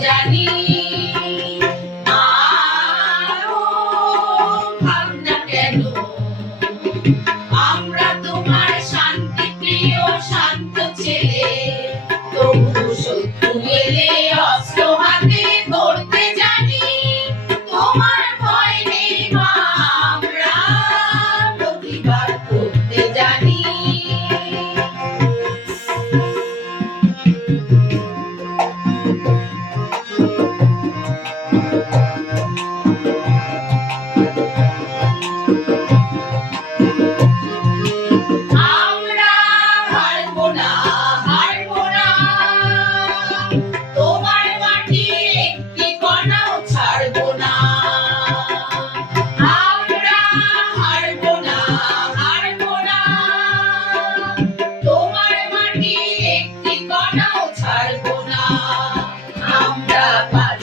জানি মা ও ভাবনা কেন আমরা তোমার শান্তি প্রিয় শান্ত ছেলে তবু শত্রু এলে অস্ত্র হাতে ধরতে জানি তোমার ভয় নেই মা আমরা প্রতিবাদ করতে জানি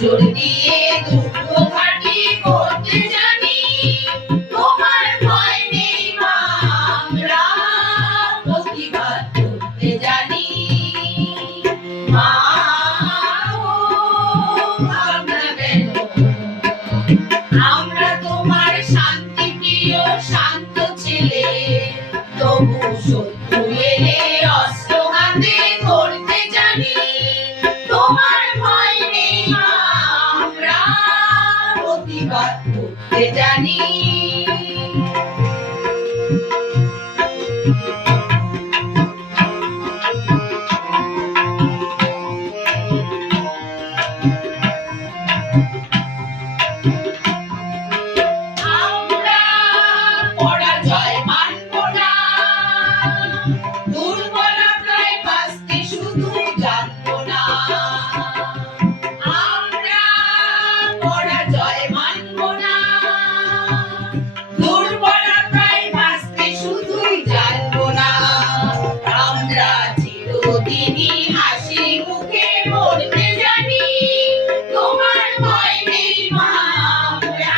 জোর দিয়ে দুর্গ ঘাটি করতে জানি তোমার ভয় নেই মা আমরা প্রতিবাদ করতে জানি মা ও ভাবনা কেন আমরা তোমার শান্তি প্রিয় শান্ত ছেলে তবু শত্রু এলে অস্ত্র হাতে ধরতে জানি তোমার ভয় নেই মা আমরা প্রতিবাদ করতে জানি আমরা পরাজয় মানব না দুর্বলতায় বাঁচতে শুধু জানবো না আমরা পরাজয় মানব না দুর্বলতায় বাঁচতে শুধুই জানবো না আমরা চিরদিনই হাসি মুখে মরতে জানি তোমার ভয় নেই মা আমরা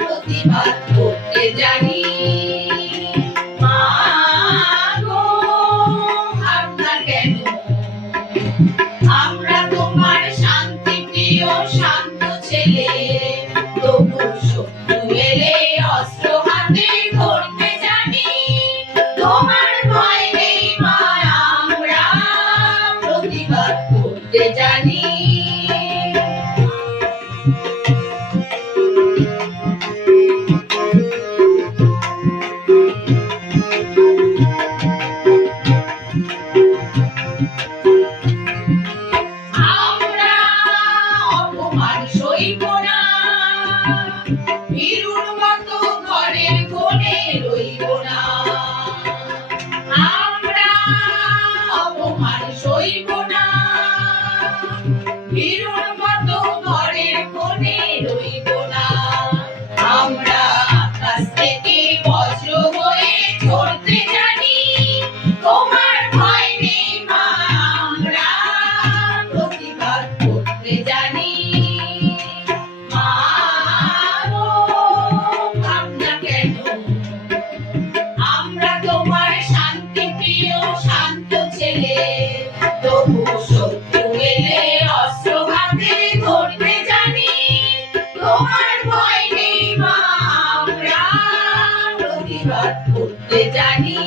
প্রতিবাদ করতে জানি মা গো ভাবনা কেন আমরা তোমার শান্তি প্রিয় শান্ত ছেলে তবু শত্রু এলে অস্ত্র হাতে ধরতে জানি তোমার ভয় নেই মা আমরা প্রতিবাদ করতে জানি আমরা অপমান সইব না ভীরুর মতো ঘরের কোণে রইব না আমরা অপমান সইব না ভীরুর মতো ঘরের কোণে রইব না আমরা আকাশ থেকে বজ্র হয়ে ঝরতে জানি তোমার ভয় নেই মা আমরা প্রতিবাদ করতে জানি মা গো ভাবনা কেন আমরা তোমার শান্তি প্রিয় শান্ত ছেলে তবু শত্রু এলে অস্ত্র হাতে ধরতে জানি তোমার ভয় নেই মা আমরা প্রতিবাদ করতে জানি।